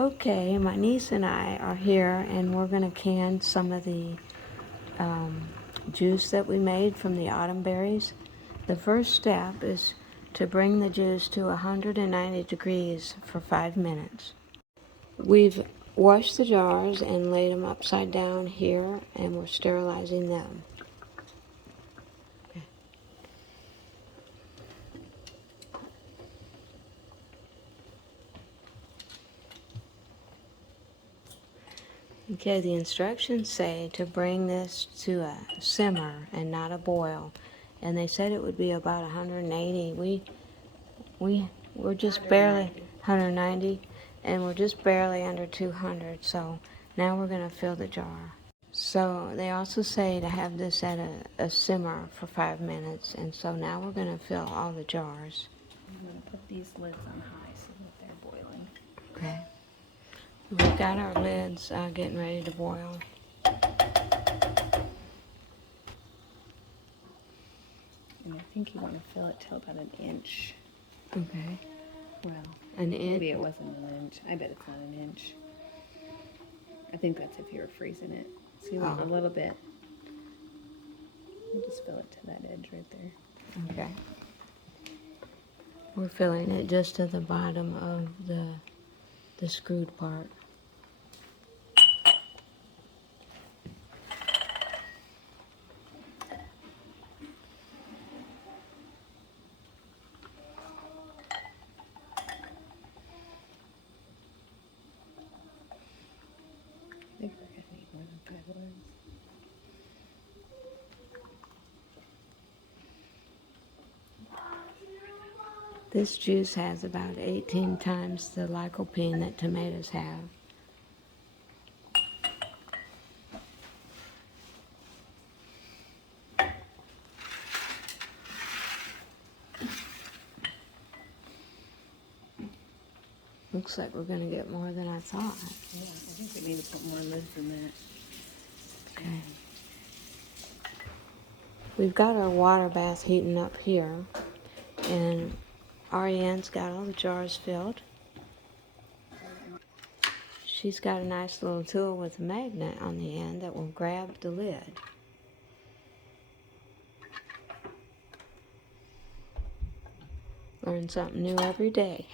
Okay, my niece and I are here and we're going to can some of the juice that we made from the autumn berries. The first step is to bring the juice to 190 degrees for 5 minutes. We've washed the jars and laid them upside down here and we're sterilizing them. Okay, the instructions say to bring this to a simmer and not a boil. And they said it would be about 180. We're just barely 190 and we're just barely under 200. So now we're going to fill the jar. So they also say to have this at a simmer for 5 minutes. And so now we're going to fill all the jars. I'm going to put these lids on high so that they're boiling. Okay. We've got our lids getting ready to boil. And I think you want to fill it till about an inch. Okay. Well, An inch? maybe it wasn't an inch. I bet it's not an inch. I think that's if you were freezing it. So you want a little bit. You just fill it to that edge right there. Okay. We're filling it just to the bottom of the screwed part. I think we're going to need more than 5 lids. This juice has about 18 times the lycopene that tomatoes have. Looks like we're going to get more than I thought. Yeah, I think we need to put more lids than that. Okay. We've got our water bath heating up here, and Ariann's got all the jars filled. She's got a nice little tool with a magnet on the end that will grab the lid. Learn something new every day.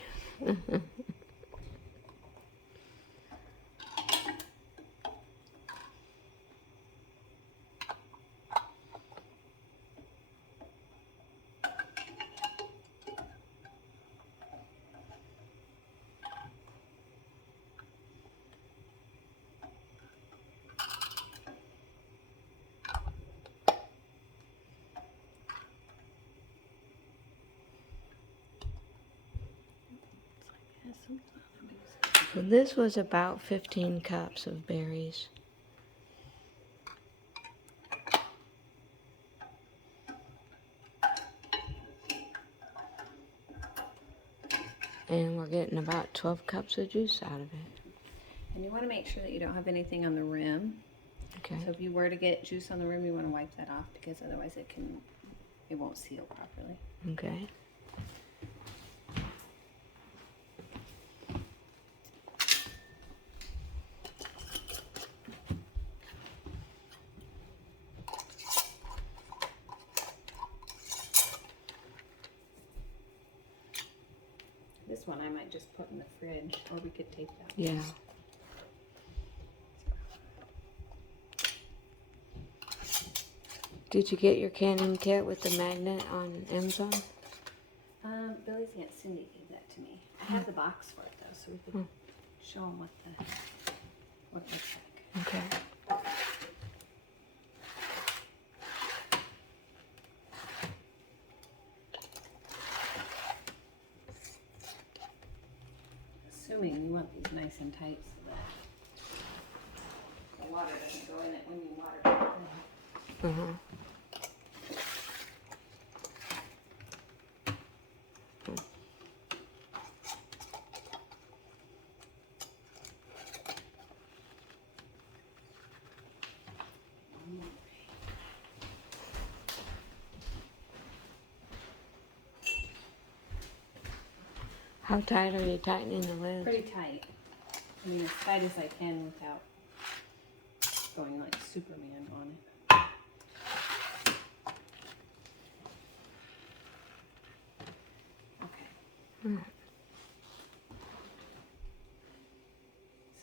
So this was about 15 cups of berries. And we're getting about 12 cups of juice out of it. And you want to make sure that you don't have anything on the rim. Okay. So if you were to get juice on the rim, you want to wipe that off because otherwise it won't seal properly. Okay. This one I might just put in the fridge, or we could take that. Yeah. Did you get your canning kit with the magnet on Amazon? Billy's Aunt Cindy gave that to me. I have the box for it though, so we could show them what it looks like. Okay. Assuming you want these nice and tight so that the water doesn't go in it when you water it. Uh-huh. How tight are you tightening the lid? Pretty tight. I mean, as tight as I can without going like Superman on it. Okay.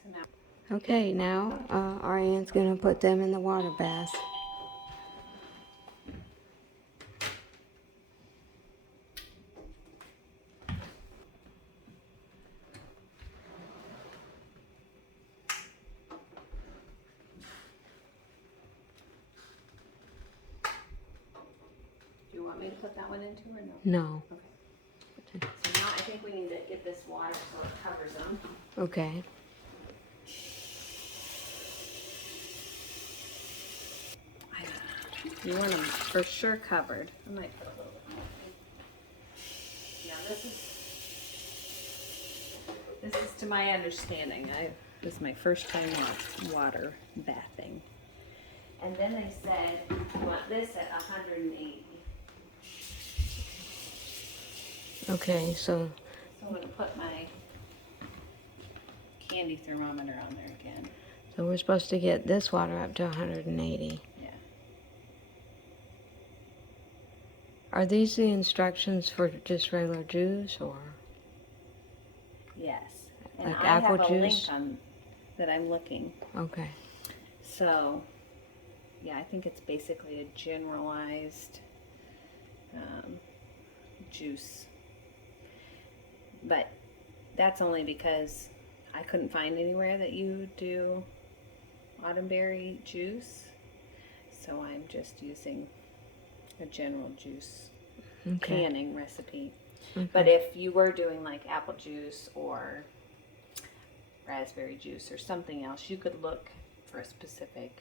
So now, Okay, now Ariann's going to put them in the water bath. do you want me to put that one into or no? No. Okay. So now I think we need to get this water so it covers them. Okay. You want them for sure covered. I might put a little bit more. Yeah, this is to my understanding. This is my first time water bathing. And then they said you want this at 180. Okay, so So I'm gonna put my candy thermometer on there again. we're supposed to get this water up to 180. Yeah. Are these the instructions for just regular juice or? Yes. And Like I apple have a juice? link on that I'm looking. Okay. So, yeah, I think it's basically a generalized juice. But that's only because I couldn't find anywhere that you do autumn berry juice. So I'm just using a general juice Okay. canning recipe. Okay. But if you were doing like apple juice or raspberry juice or something else, you could look for a specific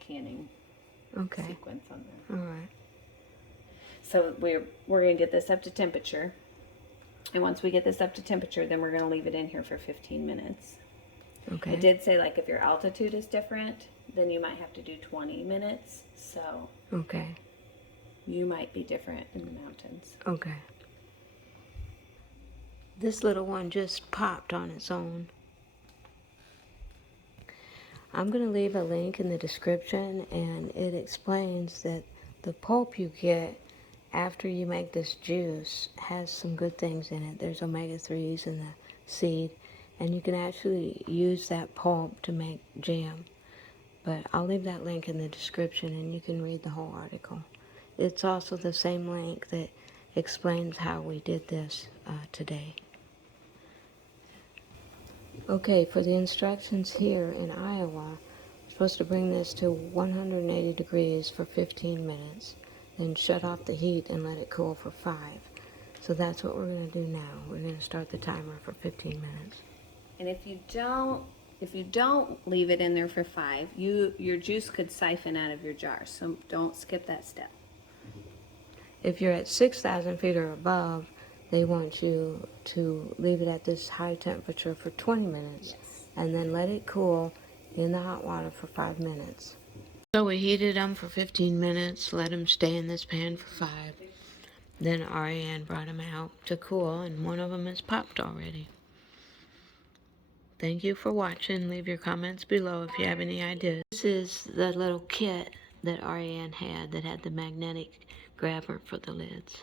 canning Okay. sequence on there. All right. So we're going to get this up to temperature. And once we get this up to temperature, then we're going to leave it in here for 15 minutes. Okay. It did say like if your altitude is different, then you might have to do 20 minutes. So Okay. you might be different in the mountains. Okay. This little one just popped on its own. I'm going to leave a link in the description, and it explains that the pulp you get after you make this juice has some good things in it. There's omega-3s in the seed, and you can actually use that pulp to make jam. But I'll leave that link in the description, and you can read the whole article. It's also the same link that explains how we did this today. Okay, for the instructions here in Iowa, we're supposed to bring this to 180 degrees for 15 minutes, then shut off the heat and let it cool for 5. So that's what we're going to do now. We're going to start the timer for 15 minutes. And if you don't leave it in there for 5, your juice could siphon out of your jar. So don't skip that step. If you're at 6,000 feet or above, they want you to leave it at this high temperature for 20 minutes. Yes. And then let it cool in the hot water for 5 minutes. So we heated them for 15 minutes, let them stay in this pan for 5. Then Ariann brought them out to cool, and one of them has popped already. Thank you for watching. Leave your comments below if you have any ideas. This is the little kit that Ariann had that had the magnetic grabber for the lids.